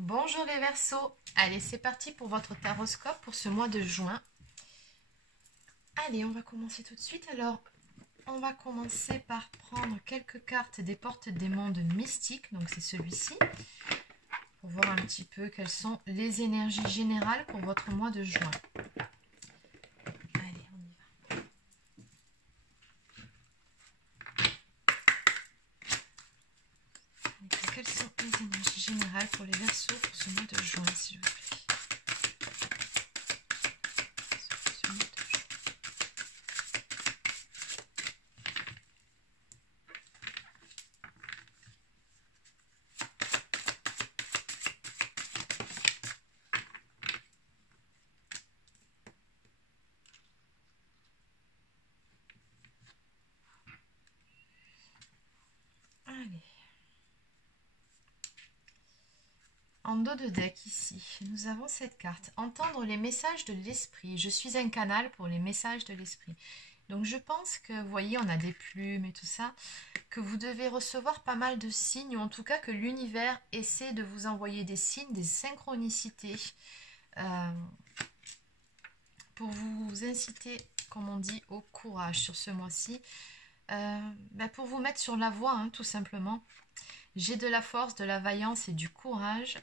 Bonjour les Verseaux, allez c'est parti pour votre taroscope pour ce mois de juin. Allez, on va commencer tout de suite. Alors, on va commencer par prendre quelques cartes des portes des mondes mystiques, donc c'est celui-ci, pour voir un petit peu quelles sont les énergies générales pour votre mois de juin. Allez, on y va. Allez, quelles sont les énergies générales pour les Verseaux pour ce mois de juin, s'il vous plaît? Allez. En dos de deck ici, nous avons cette carte. Entendre les messages de l'esprit. Je suis un canal pour les messages de l'esprit. Donc je pense que, vous voyez, on a des plumes et tout ça, que vous devez recevoir pas mal de signes, ou en tout cas que l'univers essaie de vous envoyer des signes, des synchronicités, pour vous inciter, comme on dit, au courage sur ce mois-ci. Pour vous mettre sur la voie, tout simplement. J'ai de la force, de la vaillance et du courage.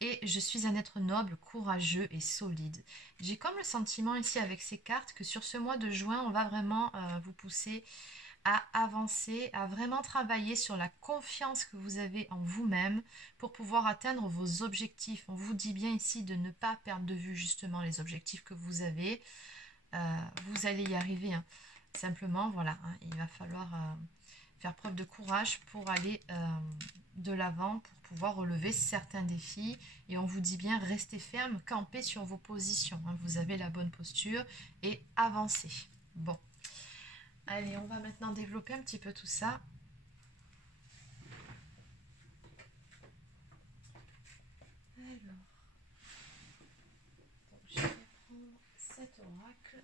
Et je suis un être noble, courageux et solide. J'ai comme le sentiment ici avec ces cartes que sur ce mois de juin, on va vraiment vous pousser à avancer, à vraiment travailler sur la confiance que vous avez en vous-même pour pouvoir atteindre vos objectifs. On vous dit bien ici de ne pas perdre de vue justement les objectifs que vous avez. Vous allez y arriver. Simplement, voilà, il va falloir faire preuve de courage pour aller de l'avant, pour pouvoir relever certains défis. Et on vous dit bien, restez ferme, campez sur vos positions. Vous avez la bonne posture et avancez. Bon. Allez, on va maintenant développer un petit peu tout ça. Alors, bon, je vais prendre cet oracle.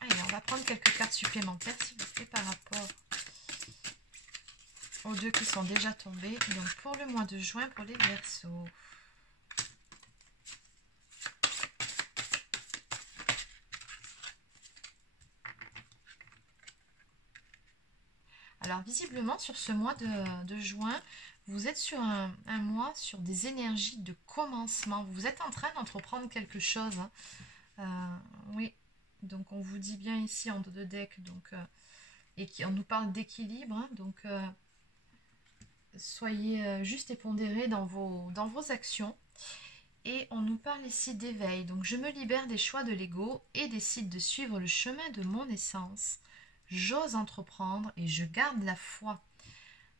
Allez, on va prendre quelques cartes supplémentaires, s'il vous plaît, par rapport aux deux qui sont déjà tombés. Donc, pour le mois de juin, pour les Verseaux. Alors, visiblement, sur ce mois de juin, vous êtes sur un mois sur des énergies de commencement. Vous êtes en train d'entreprendre quelque chose. Oui, donc on vous dit bien ici en dos de deck, donc, et on nous parle d'équilibre. Donc, soyez juste et pondérés dans vos actions. Et on nous parle ici d'éveil. Donc, je me libère des choix de l'ego et décide de suivre le chemin de mon essence. J'ose entreprendre et je garde la foi.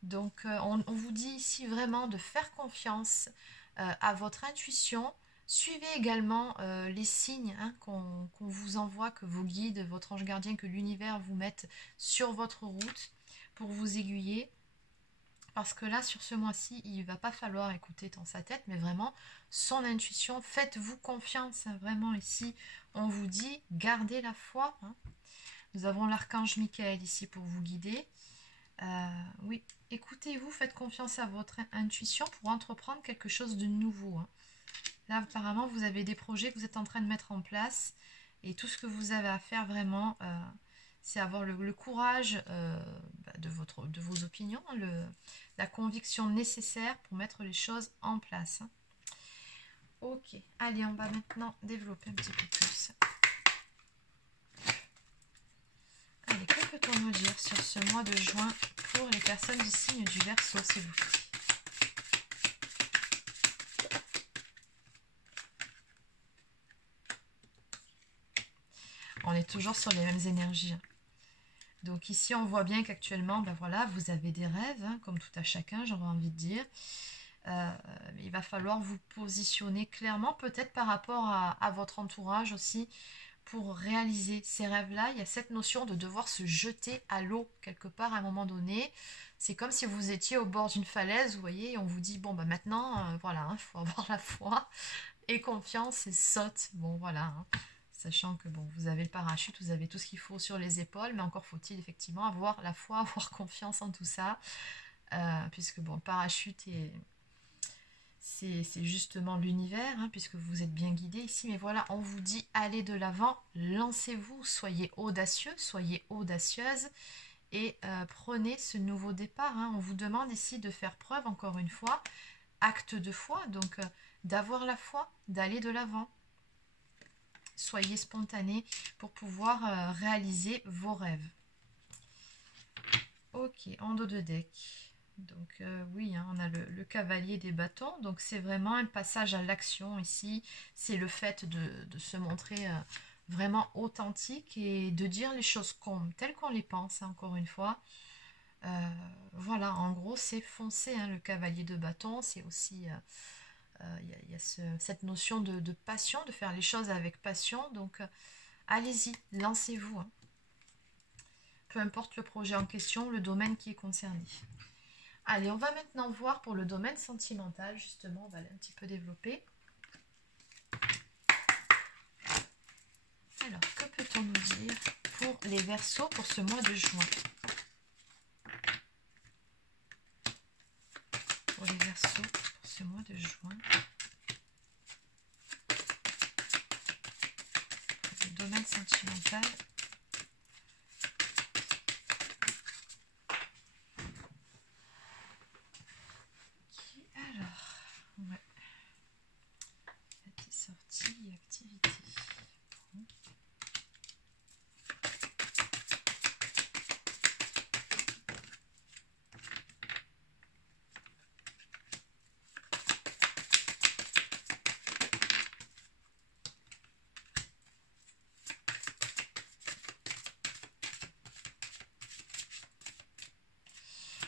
Donc, on vous dit ici vraiment de faire confiance à votre intuition. Suivez également les signes qu'on vous envoie, que vos guides, votre ange gardien, que l'univers vous mette sur votre route pour vous aiguiller. Parce que là, sur ce mois-ci, il ne va pas falloir écouter dans sa tête, mais vraiment son intuition. Faites-vous confiance, vraiment ici. On vous dit, gardez la foi. Nous avons l'archange Michael ici pour vous guider. Oui, écoutez-vous, faites confiance à votre intuition pour entreprendre quelque chose de nouveau. Là, apparemment, vous avez des projets que vous êtes en train de mettre en place. Et tout ce que vous avez à faire vraiment, c'est avoir le courage de vos opinions, la conviction nécessaire pour mettre les choses en place. Ok, allez, on va maintenant développer un petit peu plus. Allez, que peut-on nous dire sur ce mois de juin pour les personnes du signe du Verseau, s'il vous plaît? On est toujours sur les mêmes énergies. Donc ici, on voit bien qu'actuellement, voilà, vous avez des rêves, comme tout à chacun, j'aurais envie de dire. Il va falloir vous positionner clairement, peut-être par rapport à votre entourage aussi, pour réaliser ces rêves-là. Il y a cette notion de devoir se jeter à l'eau quelque part à un moment donné. C'est comme si vous étiez au bord d'une falaise, vous voyez, et on vous dit, bon, maintenant, voilà, il faut avoir la foi et confiance et saute. Bon, voilà, sachant que bon, vous avez le parachute, vous avez tout ce qu'il faut sur les épaules, mais encore faut-il effectivement avoir la foi, avoir confiance en tout ça. puisque bon, parachute et c'est justement l'univers, hein, puisque vous êtes bien guidé ici. Mais voilà, on vous dit allez de l'avant, lancez-vous, soyez audacieux, soyez audacieuse et prenez ce nouveau départ. Hein. On vous demande ici de faire preuve, encore une fois, acte de foi, donc d'avoir la foi, d'aller de l'avant. Soyez spontané pour pouvoir réaliser vos rêves. Ok, en dos de deck. Donc oui, hein, on a le cavalier des bâtons. Donc c'est vraiment un passage à l'action ici. C'est le fait de se montrer vraiment authentique et de dire les choses telles qu'on les pense, hein, encore une fois. Voilà, en gros, c'est foncé, hein, le cavalier de bâton. C'est aussi... il y a cette notion de passion, de faire les choses avec passion. Donc allez-y, lancez-vous. Hein. Peu importe le projet en question, le domaine qui est concerné. Allez, on va maintenant voir pour le domaine sentimental, justement, on va aller un petit peu développer. Alors, que peut-on nous dire pour les Verseaux pour ce mois de juin? Pour les Verseaux pour ce mois de juin. Le domaine sentimental.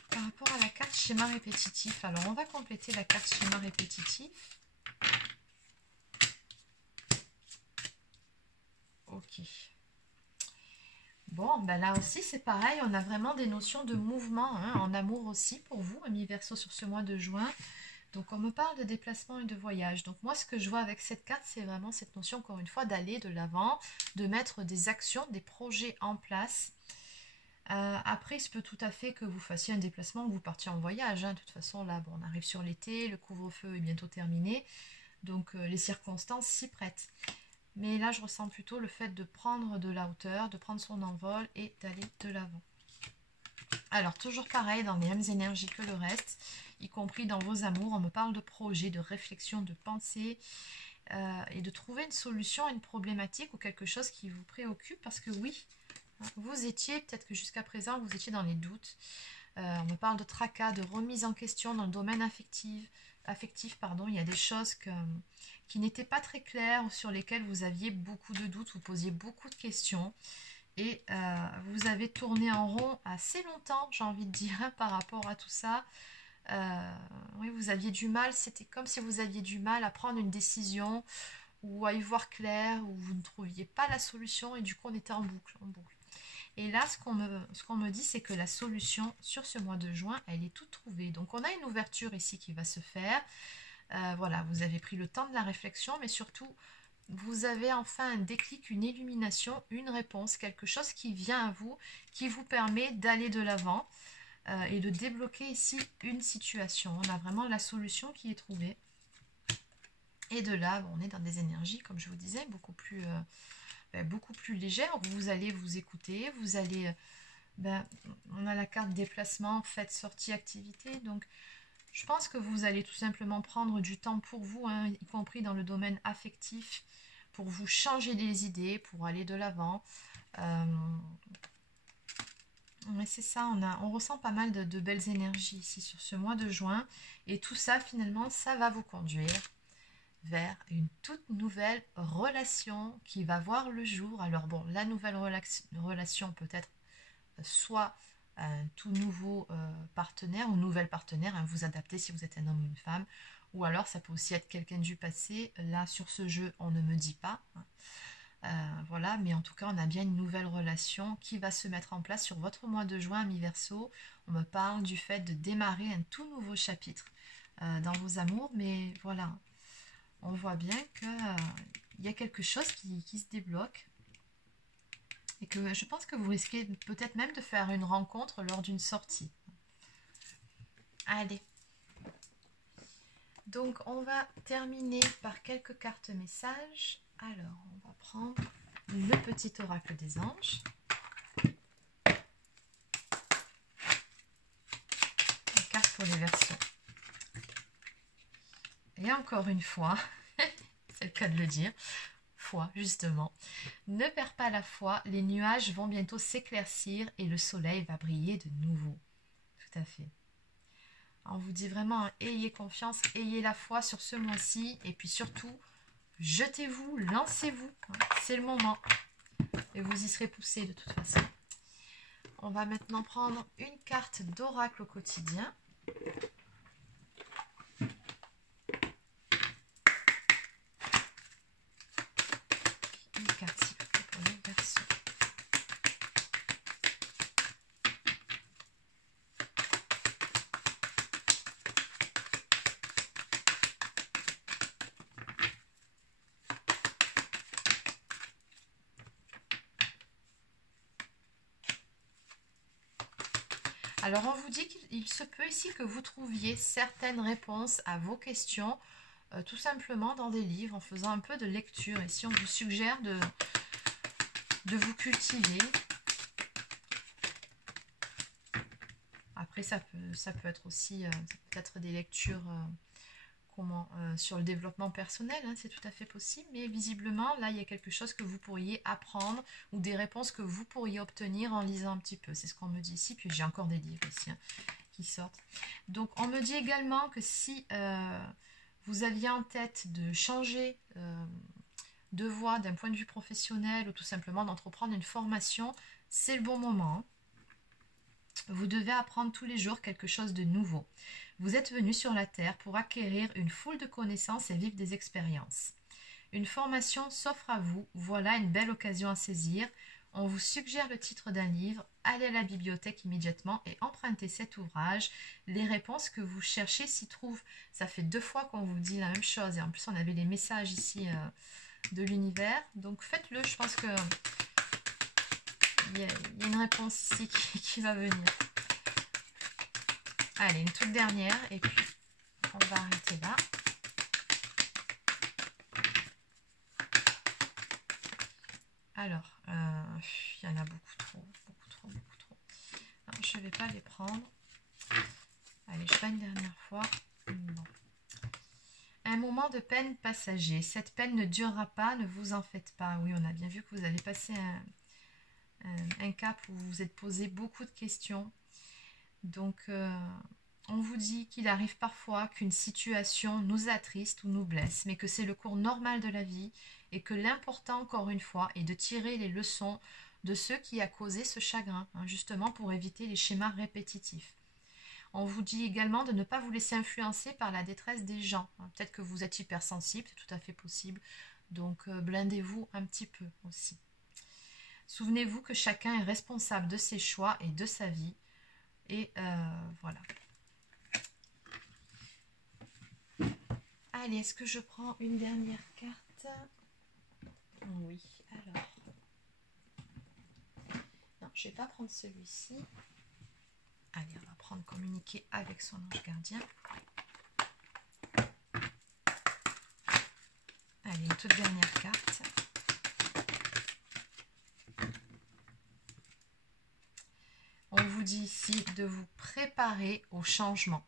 Par rapport à la carte schéma répétitif, alors on va compléter la carte schéma répétitif. Ok. Bon, ben là aussi c'est pareil, on a vraiment des notions de mouvement, hein, en amour aussi pour vous, amis Verseau, sur ce mois de juin. Donc on me parle de déplacement et de voyage. Donc moi ce que je vois avec cette carte, c'est vraiment cette notion, encore une fois, d'aller de l'avant, de mettre des actions, des projets en place. Après, il se peut tout à fait que vous fassiez un déplacement, que vous partiez en voyage. Hein. De toute façon, là, bon, on arrive sur l'été, le couvre-feu est bientôt terminé. Donc, les circonstances s'y prêtent. Mais là, je ressens plutôt le fait de prendre de la hauteur, de prendre son envol et d'aller de l'avant. Alors, toujours pareil, dans les mêmes énergies que le reste, y compris dans vos amours, on me parle de projet, de réflexion, de pensée, et de trouver une solution à une problématique ou quelque chose qui vous préoccupe, parce que oui, vous étiez, peut-être que jusqu'à présent, vous étiez dans les doutes. On me parle de tracas, de remise en question dans le domaine affectif, pardon. Il y a des choses qui n'étaient pas très claires ou sur lesquelles vous aviez beaucoup de doutes, vous posiez beaucoup de questions. Et vous avez tourné en rond assez longtemps, j'ai envie de dire, par rapport à tout ça. Oui, vous aviez du mal, c'était comme si vous aviez du mal à prendre une décision ou à y voir clair, ou vous ne trouviez pas la solution et du coup on était en boucle. Et là, ce qu'on me dit, c'est que la solution sur ce mois de juin, elle est toute trouvée. Donc, on a une ouverture ici qui va se faire. Voilà, vous avez pris le temps de la réflexion, mais surtout, vous avez enfin un déclic, une illumination, une réponse, quelque chose qui vient à vous, qui vous permet d'aller de l'avant et de débloquer ici une situation. On a vraiment la solution qui est trouvée. Et de là, on est dans des énergies, comme je vous disais, beaucoup plus légère. Vous allez vous écouter, vous allez... on a la carte déplacement, fête, sortie, activité. Donc, je pense que vous allez tout simplement prendre du temps pour vous, hein, y compris dans le domaine affectif, pour vous changer les idées, pour aller de l'avant. Mais c'est ça, on ressent pas mal de belles énergies ici sur ce mois de juin. Et tout ça, finalement, ça va vous conduire vers une toute nouvelle relation qui va voir le jour. Alors bon, la nouvelle relation peut être soit un tout nouveau partenaire ou nouvelle partenaire, hein, vous adaptez si vous êtes un homme ou une femme, ou alors ça peut aussi être quelqu'un du passé. Là, sur ce jeu, on ne me dit pas. Hein. Voilà, mais en tout cas, on a bien une nouvelle relation qui va se mettre en place sur votre mois de juin, amis Verseau. On me parle du fait de démarrer un tout nouveau chapitre dans vos amours, mais voilà, on voit bien qu'il y a quelque chose qui se débloque et que je pense que vous risquez peut-être même de faire une rencontre lors d'une sortie. Allez. Donc, on va terminer par quelques cartes messages. Alors, on va prendre le petit oracle des anges. La carte pour les Verseaux. Et encore une fois, c'est le cas de le dire, foi, justement. Ne perds pas la foi, les nuages vont bientôt s'éclaircir et le soleil va briller de nouveau. Tout à fait. On vous dit vraiment, ayez confiance, ayez la foi sur ce mois-ci. Et puis surtout, jetez-vous, lancez-vous. C'est le moment. Et vous y serez poussé de toute façon. On va maintenant prendre une carte d'oracle au quotidien. Une carte s'il vous plaît pour les Verseaux. Alors, on vous dit qu'il se peut ici que vous trouviez certaines réponses à vos questions, tout simplement dans des livres, en faisant un peu de lecture. Ici, on vous suggère de vous cultiver. Après, ça peut être aussi peut-être des lectures sur le développement personnel, hein, c'est tout à fait possible, mais visiblement, là, il y a quelque chose que vous pourriez apprendre ou des réponses que vous pourriez obtenir en lisant un petit peu. C'est ce qu'on me dit ici, puis j'ai encore des livres ici hein, qui sortent. Donc, on me dit également que si vous aviez en tête de changer de voie d'un point de vue professionnel ou tout simplement d'entreprendre une formation, c'est le bon moment. Vous devez apprendre tous les jours quelque chose de nouveau. Vous êtes venu sur la Terre pour acquérir une foule de connaissances et vivre des expériences. Une formation s'offre à vous, voilà une belle occasion à saisir. On vous suggère le titre d'un livre, allez à la bibliothèque immédiatement et empruntez cet ouvrage. Les réponses que vous cherchez s'y trouvent. Ça fait 2 fois qu'on vous dit la même chose et en plus on avait les messages ici de l'univers. Donc faites-le, je pense que il y a une réponse ici qui va venir. Allez, une toute dernière et puis on va arrêter là. Alors, il y en a beaucoup trop. Alors, je ne vais pas les prendre. Allez, je fais une dernière fois. Bon. Un moment de peine passager. Cette peine ne durera pas, ne vous en faites pas. Oui, on a bien vu que vous avez passé un cap où vous vous êtes posé beaucoup de questions. Donc, on vous dit qu'il arrive parfois qu'une situation nous attriste ou nous blesse, mais que c'est le cours normal de la vie et que l'important, encore une fois, est de tirer les leçons de ce qui a causé ce chagrin, hein, justement pour éviter les schémas répétitifs. On vous dit également de ne pas vous laisser influencer par la détresse des gens. Hein. Peut-être que vous êtes hypersensible, c'est tout à fait possible, donc blindez-vous un petit peu aussi. Souvenez-vous que chacun est responsable de ses choix et de sa vie. Et voilà. Allez, est-ce que je prends une dernière carte? Oui, alors. Non, je ne vais pas prendre celui-ci. Allez, on va prendre communiquer avec son ange gardien. Allez, une toute dernière carte. On vous dit ici de vous préparer au changement.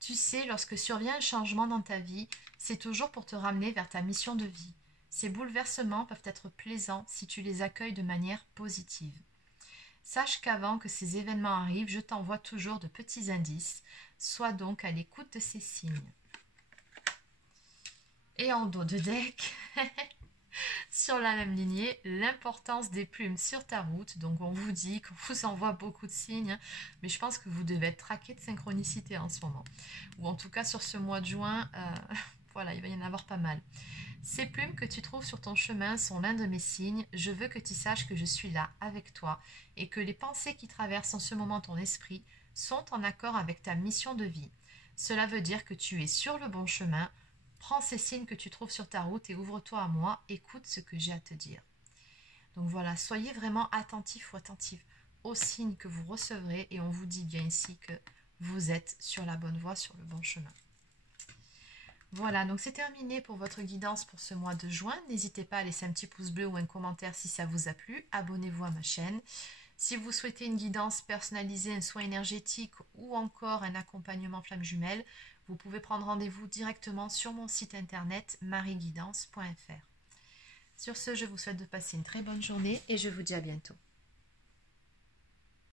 Tu sais, lorsque survient un changement dans ta vie, c'est toujours pour te ramener vers ta mission de vie. Ces bouleversements peuvent être plaisants si tu les accueilles de manière positive. Sache qu'avant que ces événements arrivent, je t'envoie toujours de petits indices. Sois donc à l'écoute de ces signes. Et en dos de deck, sur la même lignée, l'importance des plumes sur ta route. Donc on vous dit qu'on vous envoie beaucoup de signes, mais je pense que vous devez être traqué de synchronicité en ce moment. Ou en tout cas sur ce mois de juin, voilà, il va y en avoir pas mal. Ces plumes que tu trouves sur ton chemin sont l'un de mes signes. Je veux que tu saches que je suis là avec toi et que les pensées qui traversent en ce moment ton esprit sont en accord avec ta mission de vie. Cela veut dire que tu es sur le bon chemin. Prends ces signes que tu trouves sur ta route et ouvre-toi à moi. Écoute ce que j'ai à te dire. Donc voilà, soyez vraiment attentifs ou attentives aux signes que vous recevrez et on vous dit bien ici que vous êtes sur la bonne voie, sur le bon chemin. Voilà, donc c'est terminé pour votre guidance pour ce mois de juin. N'hésitez pas à laisser un petit pouce bleu ou un commentaire si ça vous a plu. Abonnez-vous à ma chaîne. Si vous souhaitez une guidance personnalisée, un soin énergétique ou encore un accompagnement flamme jumelle, vous pouvez prendre rendez-vous directement sur mon site internet marieguidance.fr. Sur ce, je vous souhaite de passer une très bonne journée et je vous dis à bientôt.